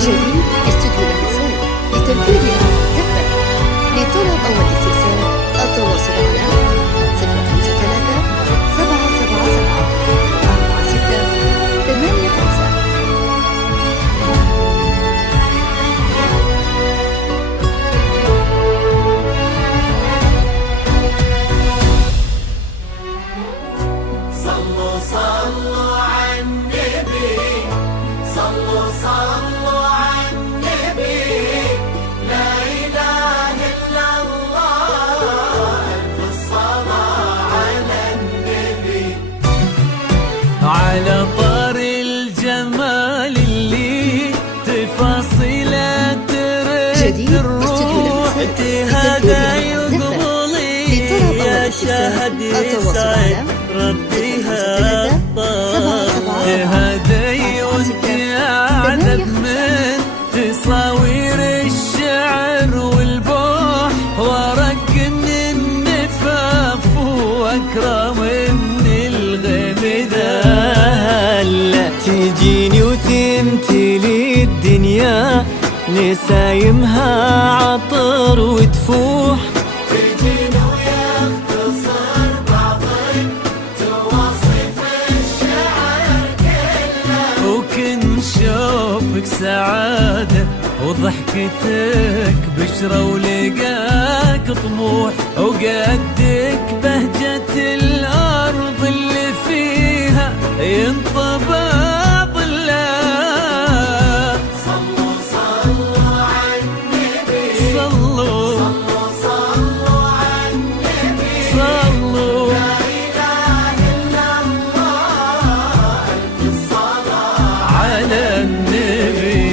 جديد استوديو لمسات لتنفيذ أعمال زفة. لطلب أو الاستفسار التواصل على 053 777 4685. صلوا صلوا على النبي، صلوا صلوا على النبي، لا إله إلا الله، ألف الصلاة على النبي. على طار الجمال اللي تفاصيله ترد الروح، هذا يقبلي يا شهد يسعد ربيها الطاهر، هذا يودي أعذب من تصاوير الشعر والبوح، ورق من النفاف واكرم من الغيم ذا. تجيني وتمتلي الدنيا نسايمها عطر وتفوح، تجيني ويختصر بعضك تواصف الشعر كله، وكن شوفك سعادة وضحكتك بشرة ولقاك طموح، وقدك بهجة الأرض اللي فيها ينطبع ظلها. صلوا صلوا على النبي، صلوا صلوا صلوا على النبي، صلوا لا إله إلا الله، ألف الصلاة على النبي.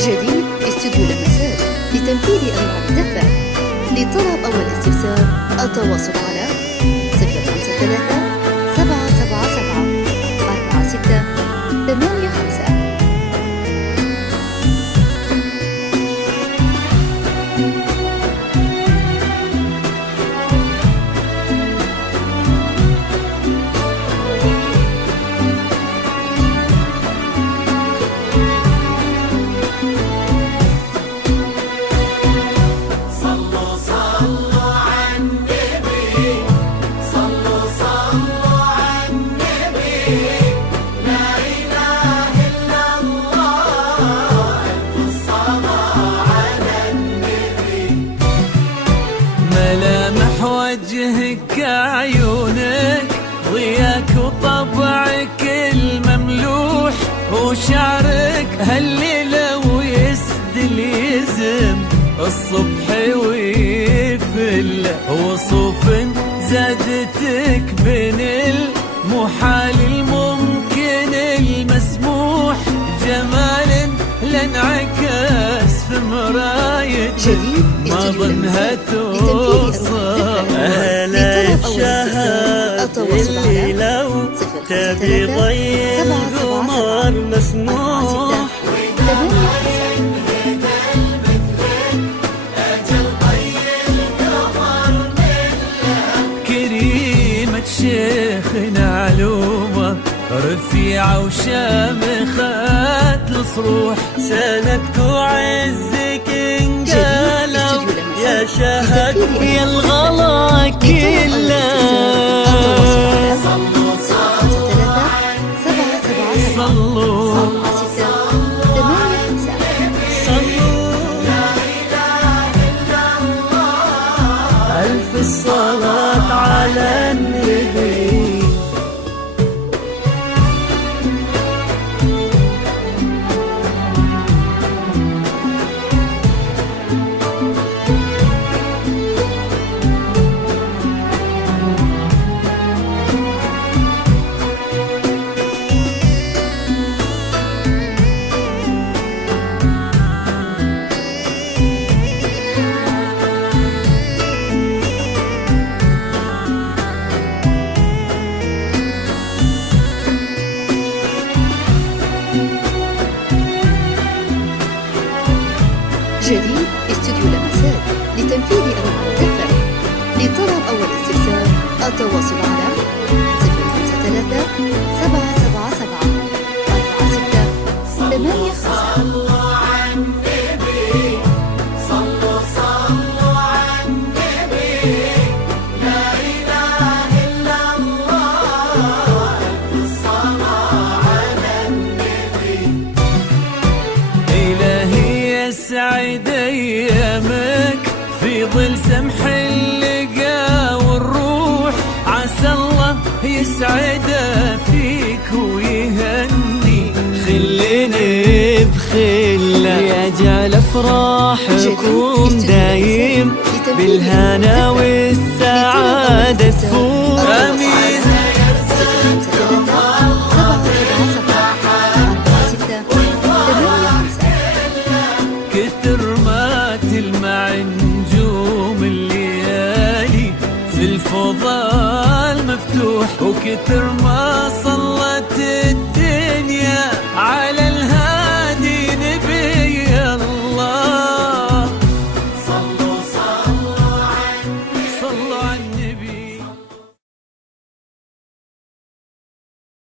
جديد استوديو لمسات لتنفيذ أعمال زفة. لطلب أو الاستفسار التواصل على 053 777 4685. صلوا صلوا على النبي، صلوا صلوا على النبي، لا إله إلا الله، ألف الصلاة على النبي. ملامح وجهك عيونك ضياك وطبعك المملوح، وشعرك هالليلة ويسدل يزم الصبح ويفل، وصوف زادتك بين المحال الممكن المسموح، جمال لانعكس في مراية جديد ما استوديو ظنها لمسات لتنفيذ توصل. أعمال أهلا زفة. لطلب أو الاستفسار الشهد التواصل اللي على لو تبي 053 ضي 777 القمر مسموح، 4685. كريمة شيخنا علومة رفيعة وشامخة الصروح، سندك وعزك انقلب يا شهد يا الغلا كله. صلوا صلوا على صلوا لا إله إلا الله، ألف الصلاة على النبي. جديد استوديو لمسات لتنفيذ أنواع الزفة. لطلب أو الاستفسار التواصل على 053 777 4685. سعد ايامك في ظل سمح اللقا والروح، عسى الله يسعده فيك ويهني خليني بخله، يجعل افراحكم دايم بالهنا والسعاده تفوت. امين. كثر ما تلمع نجوم الليالي في الفضاء المفتوح، وكثر ما